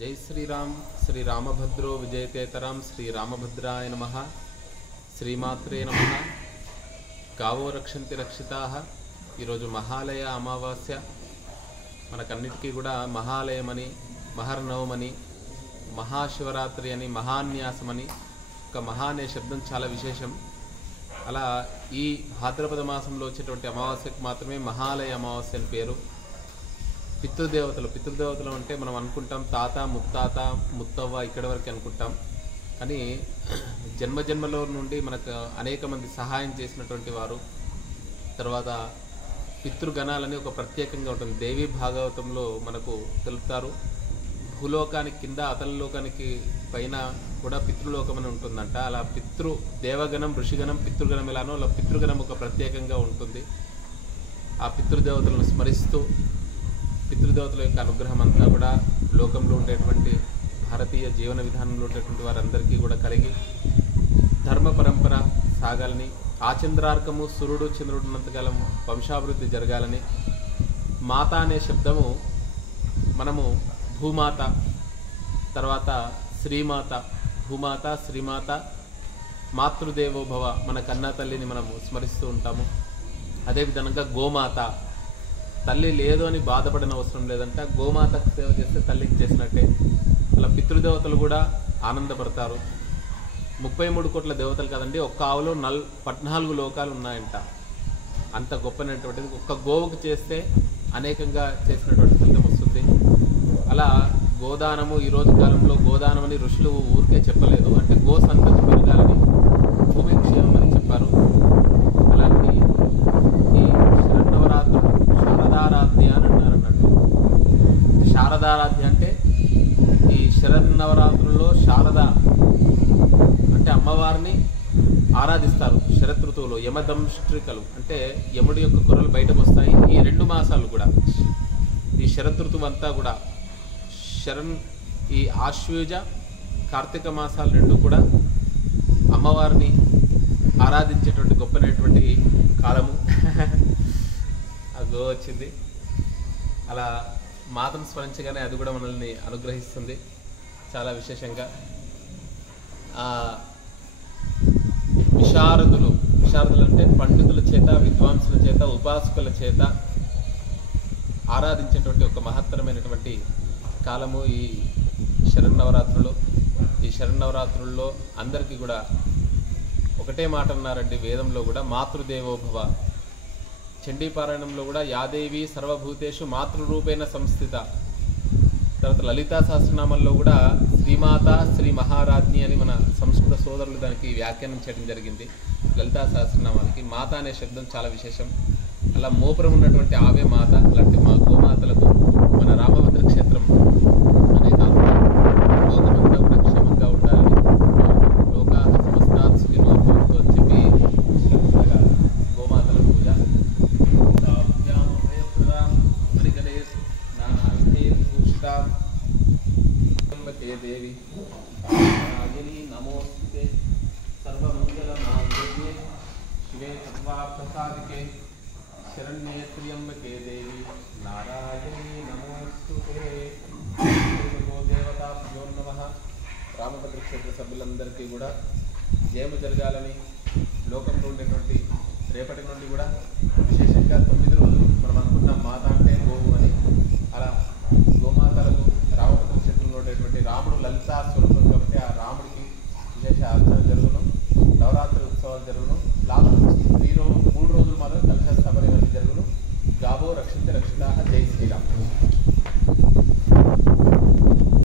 जय श्रीराम श्री रामभद्रो विजयतेतराम श्री रामभद्राय नमः श्रीमात्रे नमः गावो रक्षन्ति रक्षिताः महालय अमावास्या मनकन्निटिकी कूडा महालयमनि महर्नवमनि महाशिवरात्रि अनि महान्यासमनि ఒక మహా అనే శబ్దం చాలా విశేషం. అలా ఈ భాద్రపద మాసంలో వచ్చేటువంటి అమావాస్యకు మాత్రమే మహాలయ అమావాస్య అని పేరు. పితృదేవతలు అంటే మనం అనుకుంటాం తాత ముత్తాత ముత్తవ్వ ఇక్కడ వరకు అనుకుంటాం. కానీ జన్మజన్మలో నుండి మనకు అనేక మంది సహాయం చేసినటువంటి వారు. తర్వాత పితృగణాలని ఒక ప్రత్యేకంగా ఉంటుంది. దేవి భాగవతంలో మనకు తెలుపుతారు. భూలోకానికి కింద అతల లోకానికి పైన కూడా పితృలోకం అని ఉంటుందంట. అలా పితృ దేవగణం ఋషిగణం పితృగణం ఎలానో అలా పితృగణం ఒక ప్రత్యేకంగా ఉంటుంది. ఆ పితృదేవతలను స్మరిస్తూ పితృదేవతల యొక్క అనుగ్రహం అంతా కూడా లోకంలో ఉండేటువంటి భారతీయ జీవన విధానంలో ఉండేటువంటి వారందరికీ కూడా కలిగి ధర్మ పరంపర సాగాలని, ఆచంద్రార్కము సూర్యుడు చంద్రుడు ఉన్నంతకాలం వంశాభివృద్ధి జరగాలని. మాత అనే శబ్దము మనము భూమాత, తర్వాత శ్రీమాత, భూమాత శ్రీమాత, మాతృదేవోభవ మన కన్నా తల్లిని మనము స్మరిస్తూ ఉంటాము. అదేవిధంగా గోమాత, తల్లి లేదు అని బాధపడిన అవసరం లేదంట. గోమాతకు సేవ చేస్తే తల్లికి చేసినట్టే. అలా పితృదేవతలు కూడా ఆనందపడతారు. 33 కోట్ల దేవతలు కదండి, ఒక్క ఆవులో 14 లోకాలు ఉన్నాయంట. అంత గొప్పనటువంటిది. ఒక్క గోవుకు చేస్తే అనేకంగా చేసినటువంటి ఫలితం వస్తుంది. అలా గోదానము ఈరోజు కాలంలో గోదానం అని ఋషులు ఊరికే చెప్పలేదు, అంటే గో సంతతి పెరగాలని, భూమి క్షేమం అని చెప్పారు. అలాంటి ఈ శరన్నవరాత్రులు శారదారాధ్య అని అన్నారు అన్నట్టు. శారదారాధ్య అంటే ఈ శరన్నవరాత్రుల్లో శారద అంటే అమ్మవారిని ఆరాధిస్తారు. శరత్ ఋతువులో యమదంష్ట్రికలు అంటే యముడి యొక్క కుర్రలు బయటకు వస్తాయి. ఈ 2 మాసాలు కూడా ఈ శరత్ ఋతువు అంతా కూడా ఈ ఆశ్వయుజ కార్తీక మాసాలు 2 కూడా అమ్మవారిని ఆరాధించేటువంటి గొప్పనటువంటి కాలము. గో వచ్చింది. అలా మాతను స్మరించగానే అది కూడా మనల్ని అనుగ్రహిస్తుంది చాలా విశేషంగా. విశారదులు అంటే పండితుల చేత, విద్వాంసుల చేత, ఉపాసకుల చేత ఆరాధించేటువంటి ఒక మహత్తరమైనటువంటి కాలము ఈ శరన్నవరాత్రులు. ఈ శరన్నవరాత్రుల్లో అందరికీ కూడా ఒకటే మాట అన్నారండి వేదంలో కూడా, మాతృదేవోభవ. చండీపారాయణంలో కూడా యాదేవి సర్వభూతేషు మాతృరూపేణ సంస్థిత. తర్వాత లలితా సహస్రనామంలో కూడా శ్రీమాత శ్రీ మహారాజ్ఞి అని మన సంస్కృత సోదరులు దానికి వ్యాఖ్యానం చేయడం జరిగింది. లలితా సహస్రనామానికి మాత అనే శబ్దం చాలా విశేషం. అలా మోపురం ఉన్నటువంటి ఆవే మాత. అలాంటి మా గోమాతలకు మన రామభద్ర క్షేత్రం అనే కాకుండా లోకమంతా కూడా క్షేమంగా ఉండాలని, లోకా సమస్తాత్ సుఖినో భవంతు అని చెప్పి గోమాతల పూజ. దేవి నమోస్తుతే సర్వమంగళ మాంగళ్యే శివే సర్వార్థసాధికే శరణ్యే త్ర్యంబకే దేవి నారాయణీ నమోస్తుతే. దేవతాభ్యో నమః. రామభద్ర క్షేత్ర సభ్యులందరికీ కూడా జయము జరగాలని, లోకంలో ఉండేటువంటి రేపటి నుండి కూడా విశేషంగా 9 రోజులు మనం అనుకున్నాం మాత అంటే గోవు అని. అలా గోమాతలకు రామభద్ర క్షేత్రంలో ఉండేటువంటి రాముడు లలితా స్వరూపం కాబట్టి ఆ రాముడికి విశేష ఆరాధన జరుగును, నవరాత్రి ఉత్సవాలు జరుగును. లాస్ట్ 3 రోజులు మాత్రం కలశ స్థాపన జరుగును. గావో రక్షించ రక్షితాః. జై శ్రీరామ్.